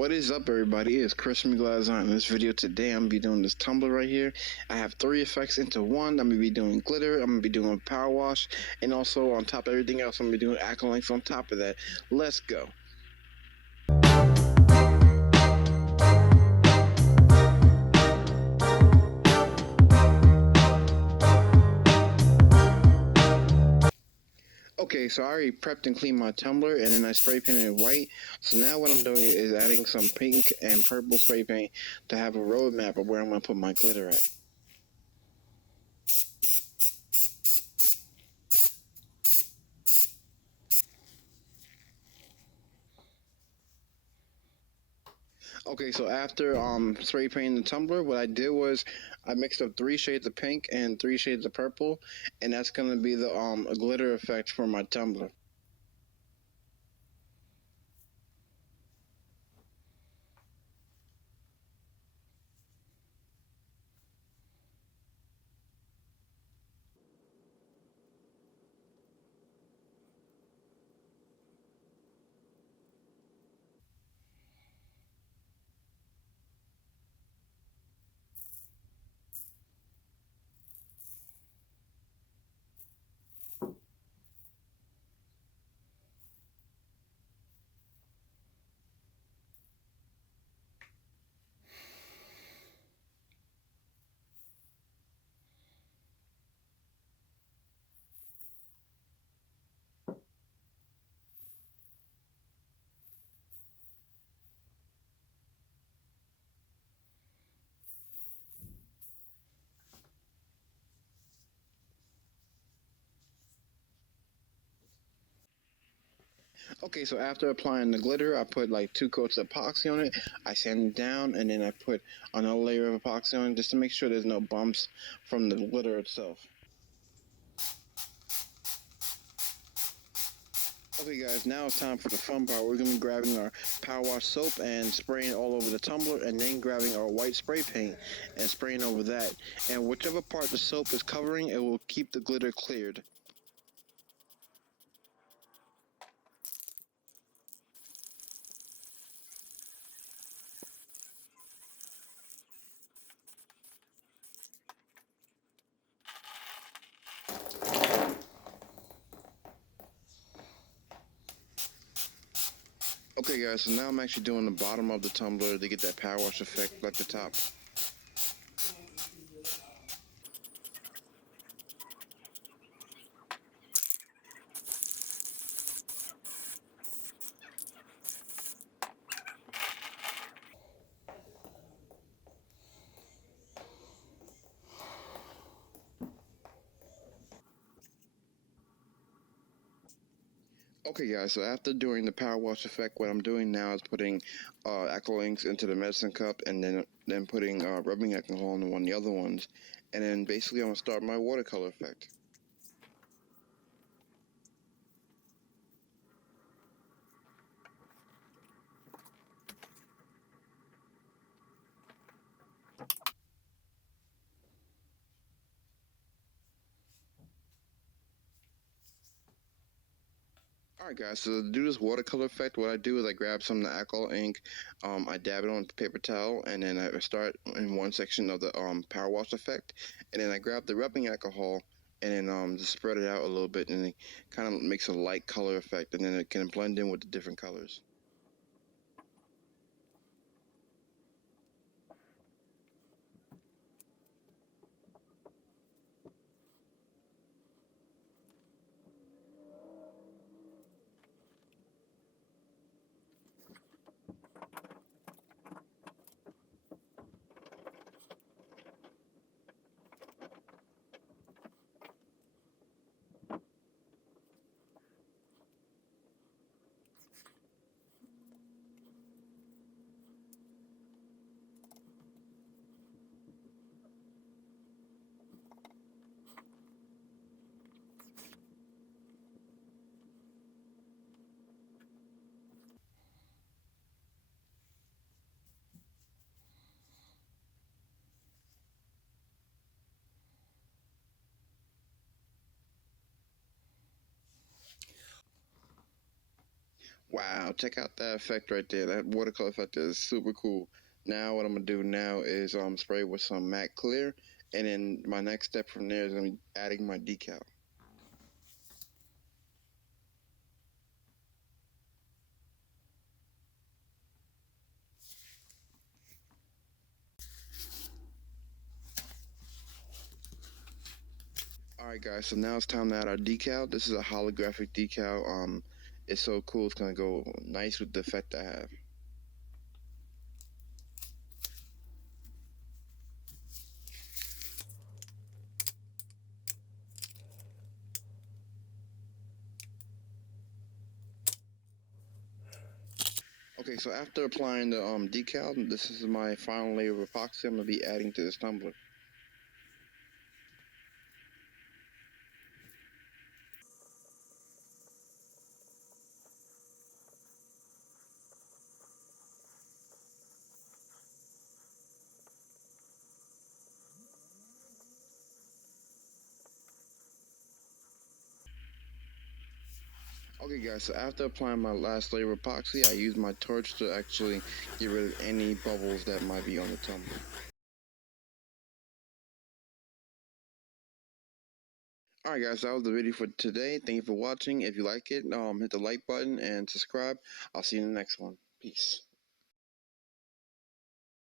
What is up, everybody? It's Chris from Equalize Designz. In this video today, I'm going to be doing this tumbler right here. I have 3 effects into one. I'm going to be doing glitter, I'm going to be doing power wash, and also on top of everything else, I'm going to be doing accolades on top of that. Let's go. Okay, so I already prepped and cleaned my tumbler, and then I spray painted it white. So now what I'm doing is adding some pink and purple spray paint to have a roadmap of where I'm going to put my glitter at. Okay, so after spray painting the tumbler, what I did was I mixed up 3 shades of pink and 3 shades of purple, and that's gonna be the glitter effect for my tumbler. Okay, so after applying the glitter, I put like 2 coats of epoxy on it. I sand it down, and then I put another layer of epoxy on it just to make sure there's no bumps from the glitter itself. Okay guys, now it's time for the fun part. We're going to be grabbing our power wash soap and spraying all over the tumbler, and then grabbing our white spray paint and spraying over that. And whichever part the soap is covering, it will keep the glitter cleared. Okay guys, so now I'm actually doing the bottom of the tumbler to get that power wash effect at the top. Okay guys, so after doing the power wash effect, what I'm doing now is putting acrylics into the medicine cup, and then putting rubbing alcohol on one of the other ones, and then basically I'm going to start my watercolor effect. Alright guys, so to do this watercolor effect, what I do is I grab some of the alcohol ink, I dab it on a paper towel, and then I start in one section of the power wash effect, and then I grab the rubbing alcohol, and then just spread it out a little bit, and it kind of makes a light color effect, and then it can blend in with the different colors. Wow, check out that effect right there. That watercolor effect is super cool. Now what I'm gonna do now is spray with some matte clear, and then my next step from there is gonna be adding my decal. Alright guys, so now it's time to add our decal. This is a holographic decal. It's so cool, it's gonna go nice with the effect I have. Okay, so after applying the decal, this is my final layer of epoxy I'm gonna be adding to this tumbler. Okay guys, so after applying my last layer of epoxy, I use my torch to actually get rid of any bubbles that might be on the tumbler. Alright guys, that was the video for today. Thank you for watching. If you like it, hit the like button and subscribe. I'll see you in the next one. Peace.